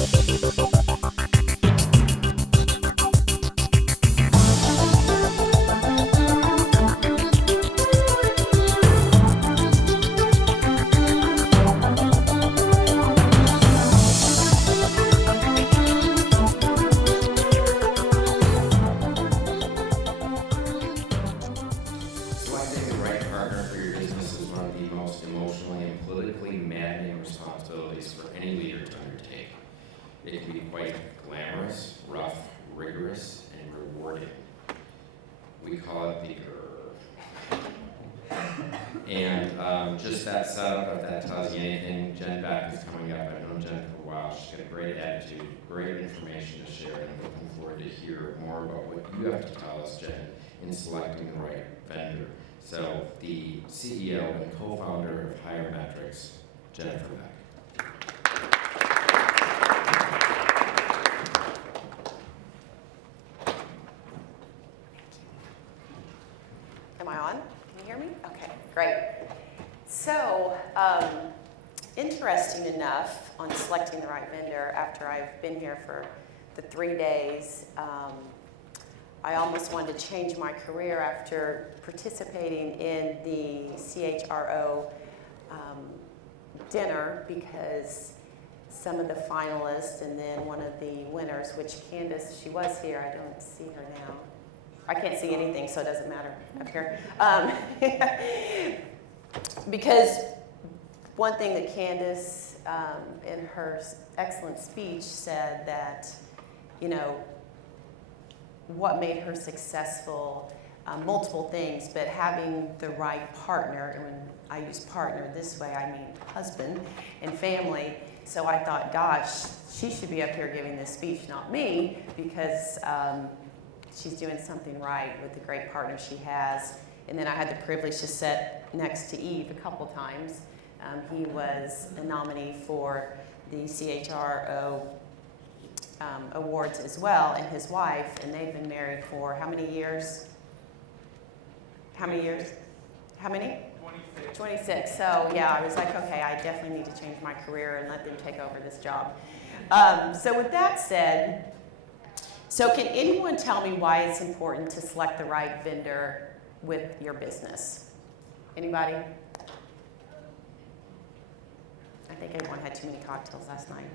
Selecting the right partner for your business is one of the most emotionally and politically maddening responsibilities for any leader to undertake. It can be quite glamorous, rough, rigorous, and rewarding. We call it the And just that setup, if that tells you anything, Jen Beck is coming up. I've known Jen for a while. She's got a great attitude, great information to share, and I'm looking forward to hear more about what you have to tell us, Jen, in selecting the right vendor. So the CEO and co-founder of Higher Metrics, Jennifer Beck. Am I on? Can you hear me? Okay, great. So, interesting enough, on selecting the right vendor, after I've been here for the 3 days, I almost wanted to change my career after participating in the CHRO dinner, because some of the finalists and then one of the winners, which Candace, she was here, I don't see her now. I can't see anything, so it doesn't matter up here. Because one thing that Candace, in her excellent speech, said that, you know, what made her successful, multiple things, but having the right partner, and when I use partner this way, I mean husband and family. So I thought, gosh, she should be up here giving this speech, not me, because she's doing something right with the great partner she has. And then I had the privilege to sit next to Eve a couple times. He was a nominee for the CHRO awards as well, and his wife, and they've been married for how many years? How many years? How many? 26. 26. So yeah, I was like, okay, I definitely need to change my career and let them take over this job. So with that said, so can anyone tell me why it's important to select the right vendor with your business? Anybody? I think everyone had too many cocktails last night.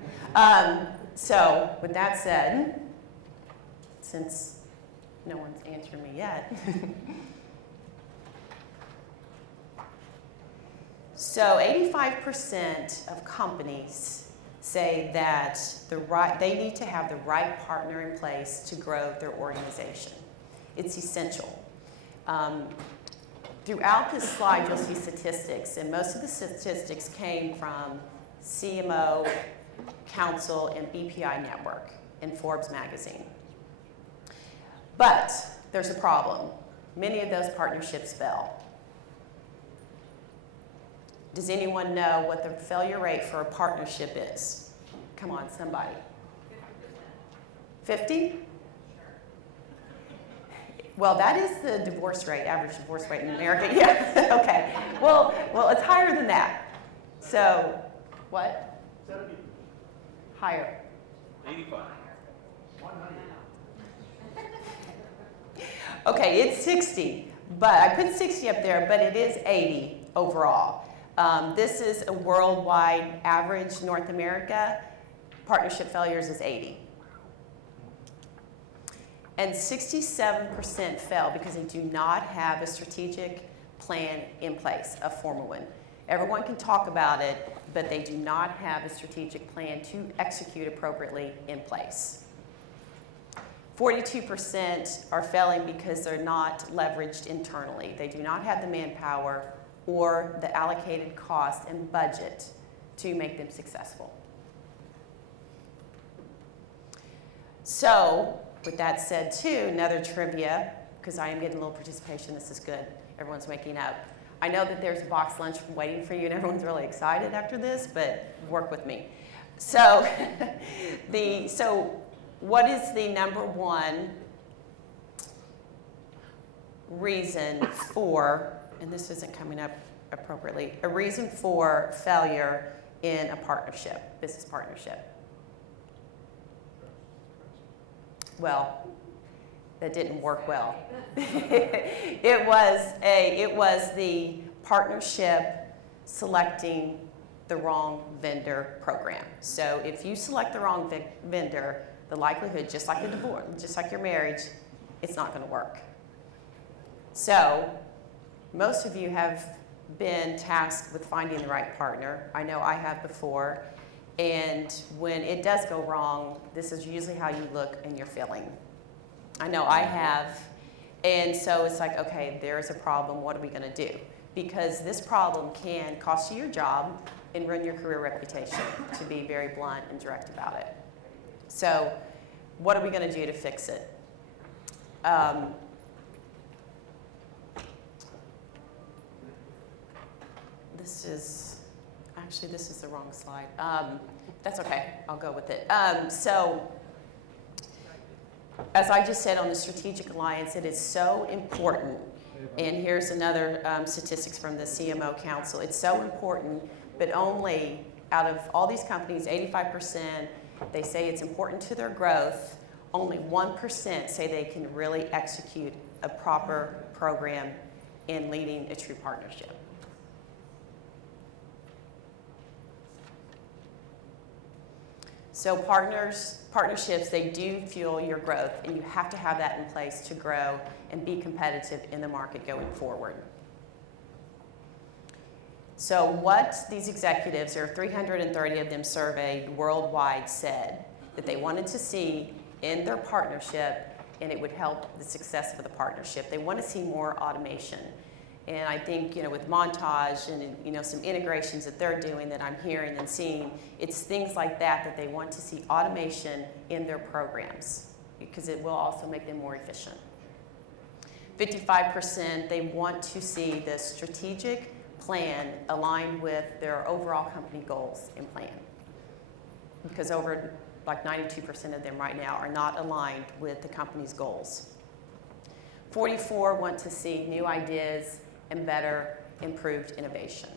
So with that said, since no one's answered me yet, so 85% of companies say that they need to have the right partner in place to grow their organization. It's essential. Throughout this slide, you'll see statistics, and most of the statistics came from CMO, Council, and BPI Network in Forbes magazine. But there's a problem. Many of those partnerships fail. Does anyone know what the failure rate for a partnership is? Come on, somebody. 50? Well, that is the divorce rate, average divorce rate in America. Yeah, okay. Well, it's higher than that. So, what? 70. Higher. 85. 100. Okay, it's 60, but I put 60 up there, but it is 80 overall. This is a worldwide average. North America, partnership failures is 80. And 67% fail because they do not have a strategic plan in place, a formal one. Everyone can talk about it, but they do not have a strategic plan to execute appropriately in place. 42% are failing because they're not leveraged internally. They do not have the manpower or the allocated cost and budget to make them successful. So, with that said too, another trivia, because I am getting a little participation, this is good, everyone's waking up. I know that there's a box lunch waiting for you and everyone's really excited after this, but work with me. So, what is the number one reason for, and this isn't coming up appropriately, a reason for failure in a partnership, business partnership? well, that didn't work well. It was the partnership selecting the wrong vendor program. So if you select the wrong vendor, the likelihood, just like a divorce, just like your marriage, it's not going to work. So most of you have been tasked with finding the right partner. I know I have before. And when it does go wrong, this is usually how you look and you're feeling. I know I have. And so it's like, okay, there's a problem. What are we going to do? Because this problem can cost you your job and ruin your career reputation, to be very blunt and direct about it. So what are we going to do to fix it? This is the wrong slide. That's okay, I'll go with it. So, as I just said on the Strategic Alliance, it is so important, and here's another statistics from the CMO Council. It's so important, but only out of all these companies, 85%, they say it's important to their growth. Only 1% say they can really execute a proper program in leading a true partnership. So partnerships, they do fuel your growth, and you have to have that in place to grow and be competitive in the market going forward. So what these executives, there are 330 of them surveyed worldwide, said that they wanted to see in their partnership, and it would help the success of the partnership. They want to see more automation. And I think, with Montage and, some integrations that they're doing that I'm hearing and seeing, it's things like that they want to see automation in their programs, because it will also make them more efficient. 55%, they want to see the strategic plan aligned with their overall company goals and plan, because over like 92% of them right now are not aligned with the company's goals. 44 want to see new ideas and better, improved innovation.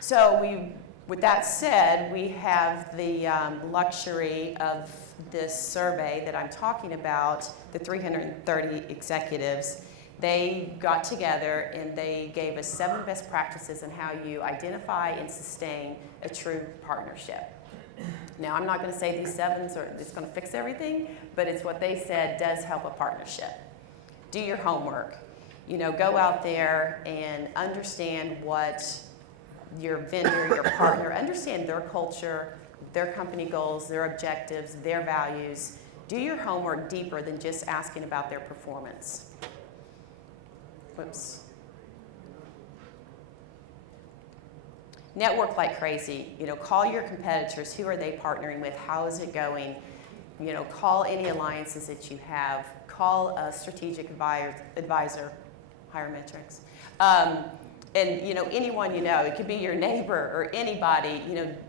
So with that said, we have the luxury of this survey that I'm talking about, the 330 executives. They got together and they gave us 7 best practices on how you identify and sustain a true partnership. Now, I'm not going to say these 7s it's going to fix everything, but it's what they said does help a partnership. Do your homework. Go out there and understand what your vendor, your partner, understand their culture, their company goals, their objectives, their values. Do your homework deeper than just asking about their performance. Whoops. Network like crazy. Call your competitors. Who are they partnering with? How is it going? Call any alliances that you have. Call a strategic advisor. Higher metrics. And anyone it could be your neighbor or anybody,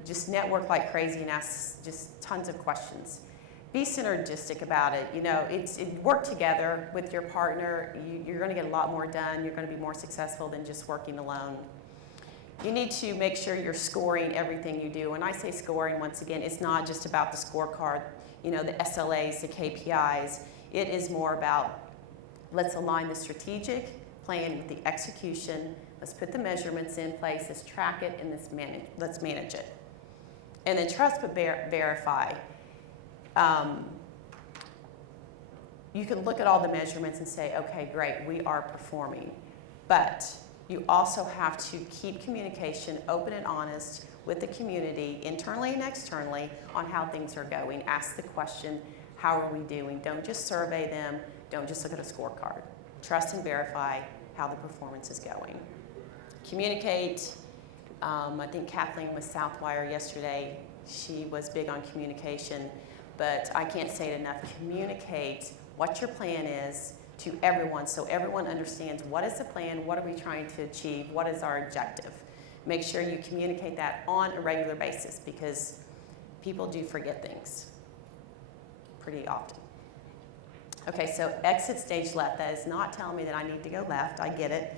just network like crazy and ask just tons of questions. Be synergistic about it. Work together with your partner. You're going to get a lot more done. You're going to be more successful than just working alone. You need to make sure you're scoring everything you do. When I say scoring, once again, it's not just about the scorecard, the SLAs, the KPIs. It is more about, let's align the strategic plan with the execution. Let's put the measurements in place. Let's track it, and let's manage it. And then trust but verify. You can look at all the measurements and say, okay, great, we are performing. But you also have to keep communication open and honest with the community, internally and externally, on how things are going. Ask the question, how are we doing? Don't just survey them. Don't just look at a scorecard. Trust and verify how the performance is going. Communicate. I think Kathleen was Southwire yesterday. She was big on communication, but I can't say it enough. Communicate what your plan is to everyone, so everyone understands what is the plan, what are we trying to achieve, what is our objective. Make sure you communicate that on a regular basis, because people do forget things pretty often. Okay, so exit stage left. That is not telling me that I need to go left. I get it.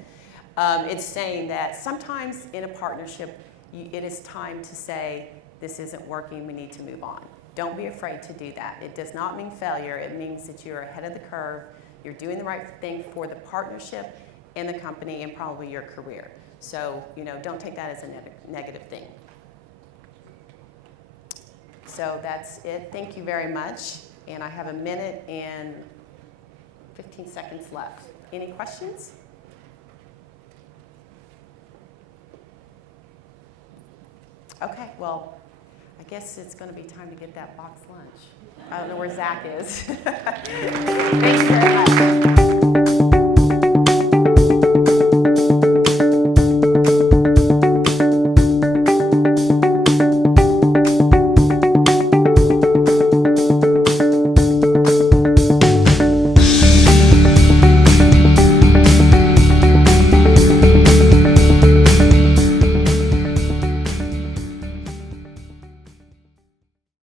It's saying that sometimes in a partnership, it is time to say, this isn't working, we need to move on. Don't be afraid to do that. It does not mean failure. It means that you're ahead of the curve. You're doing the right thing for the partnership and the company and probably your career. So, don't take that as a negative thing. So that's it. Thank you very much. And I have a minute and 15 seconds left. Any questions? Okay, well, I guess it's going to be time to get that box lunch. I don't know where Zach is. Thanks, Greg.